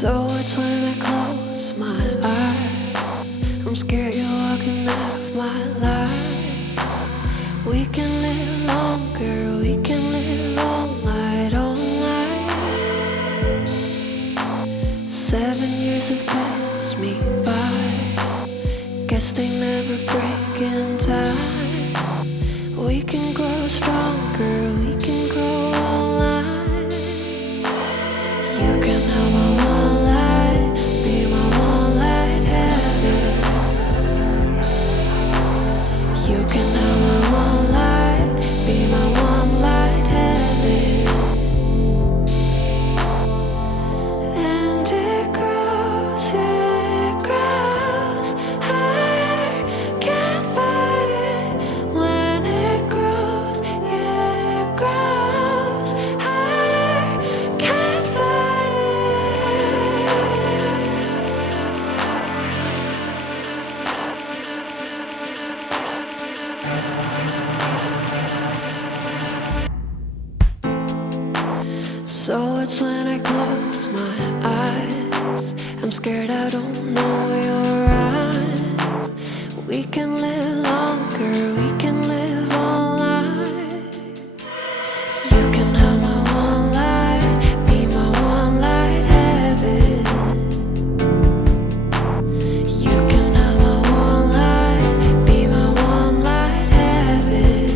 So it's when I close my eyes, I'm scared you're walking out of my life. We can live longer, we can live all night, all night. 7 years have passed me by, guess they never break in time. We can grow stronger, we can grow all night. You can have my one light, be my one light heaven. You can have my one light, be my one light heaven. And it grows, yeah, it grows higher. Can't fight it when it grows, yeah, it grows higher. Can't fight it. So it's when I close my eyes, I'm scared I don't know you're right. We can live longer, we can live all night. You can have my one light, be my one light heaven. You can have my one light, be my one light heaven.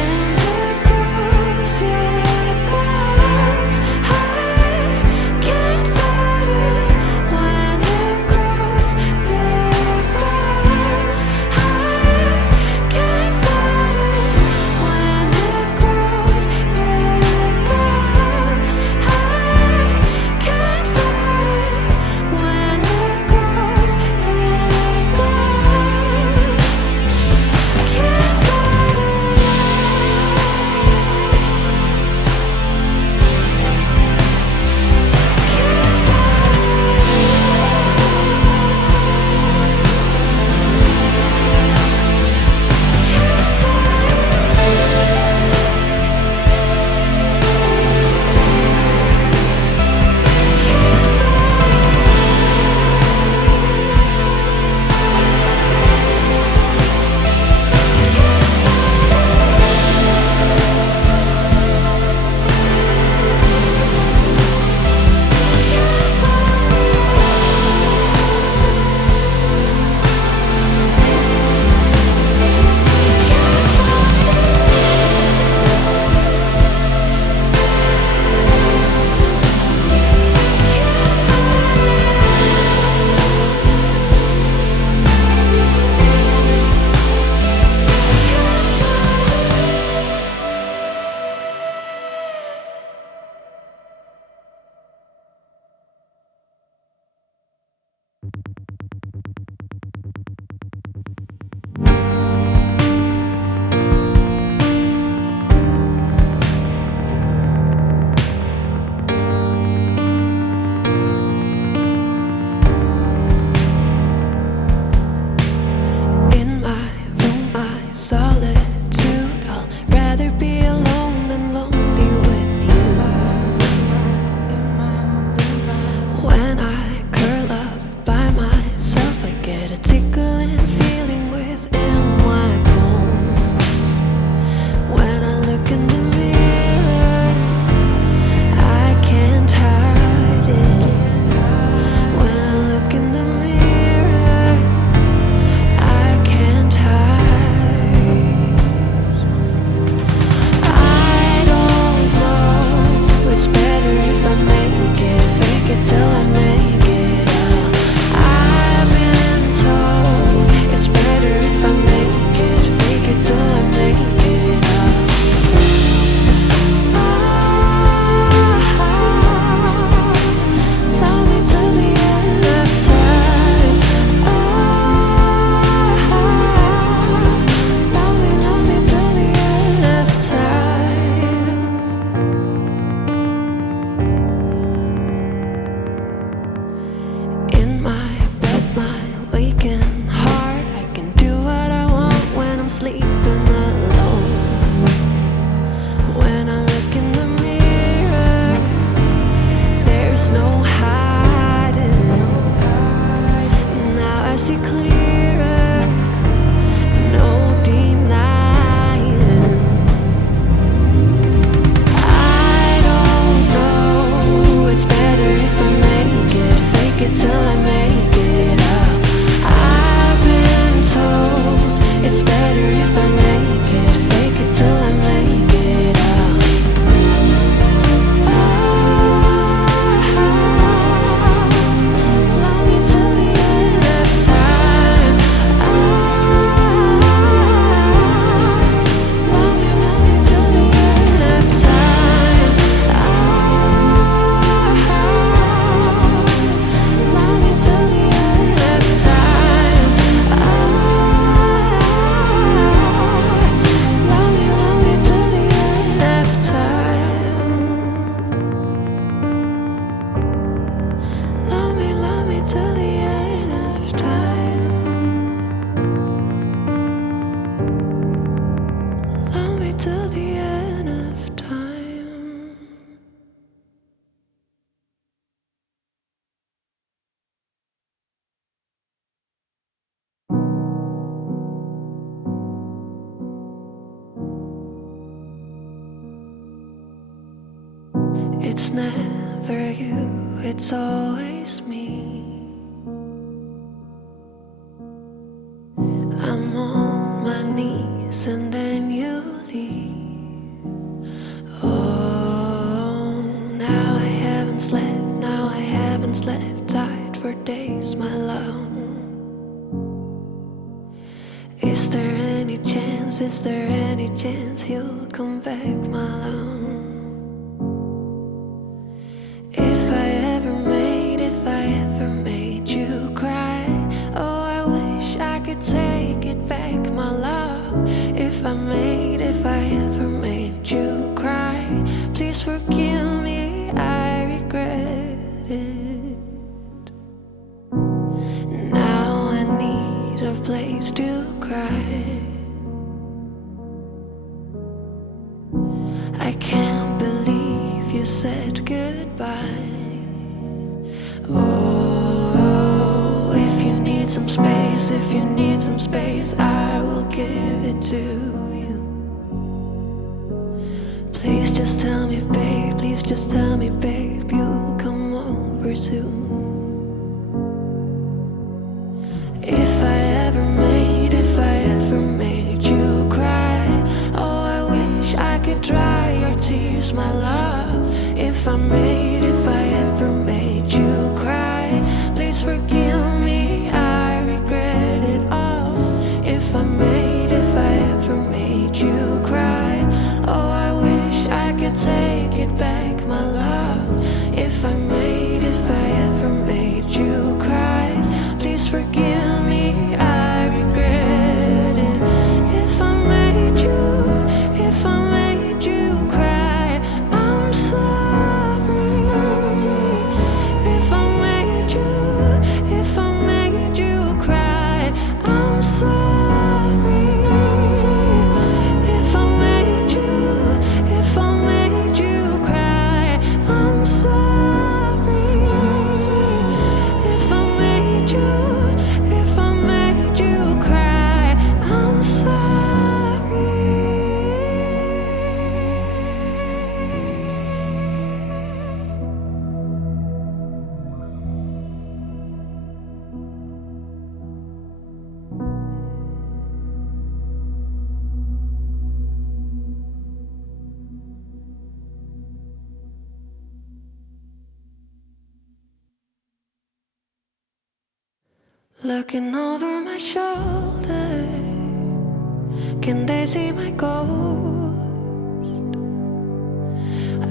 And it grows, yeah, it grows higher. Can't fight it when it grows, yeah, it grows. it's never you, it's always me. I'm on my knees and then you leave. Oh, now I haven't slept tight for days, my love. Is there any chance you'll come back, my love? If I ever made you cry, oh, I wish I could take it back, my love. If I ever made you cry, please forgive me, I regret it. Now I need a place to cry. I can't believe you said goodbye. Oh, if you need some space, I will give it to you. Please just tell me, babe, you'll come over soon. If I ever made you cry, oh, I wish I could dry your tears, my love. If I ever made you cry, please forgive me, I regret it all. If I ever made you cry, oh, I wish I could take it back, my love. If I ever made you cry, please forgive me, I regret it. If I made you cry, I'm sorry. If I made you cry, I'm sorry. If I made you cry, I'm sorry. If I made you cry, I'm sorry. Looking over my shoulder, can they see my ghost?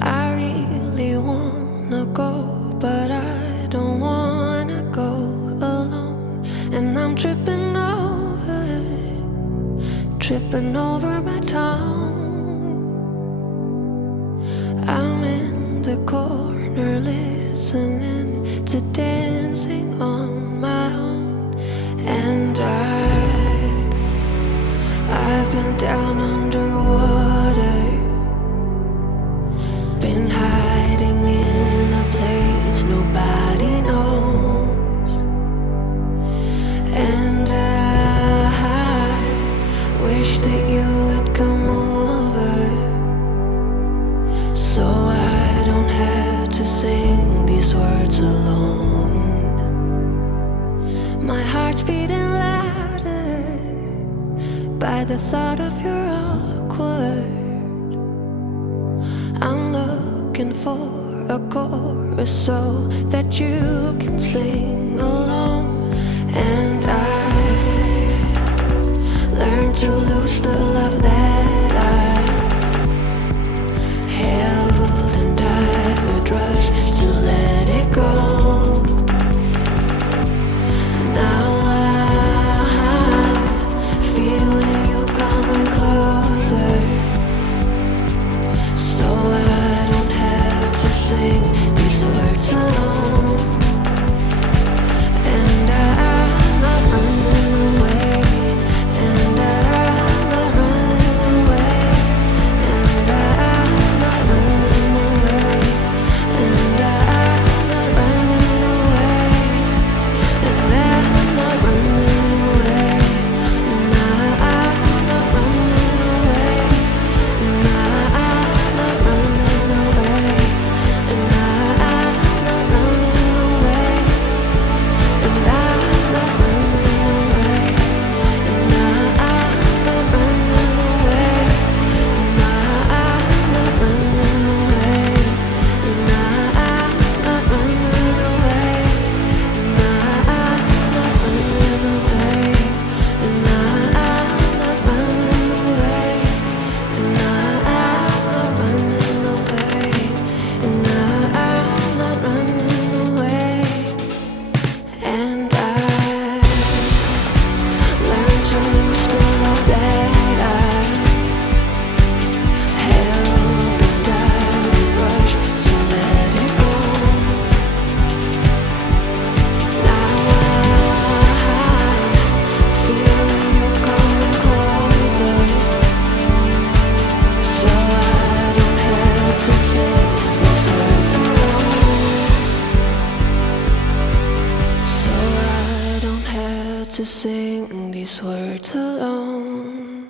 I really wanna go, but I don't wanna go alone. And I'm tripping over my tongue. I'm in the corner listening to dancing on my own. And I've been down underwater, been hiding in a place nobody knows. And I wish that you would come over, so I don't have to sing these words alone. My heart's beating louder by the thought of your awkward. I'm looking for a chorus so that you can sing along. And I learned to lose the love that I held, and I would rush to let it go. Now I'm feeling you coming closer, so I don't have to sing these words alone. And I'm not running away, and I'm not running away, and I'm not running away, and I'm not running away, and I'm not running away, and I'm not running away, and I'm not running away, and to sing these words alone.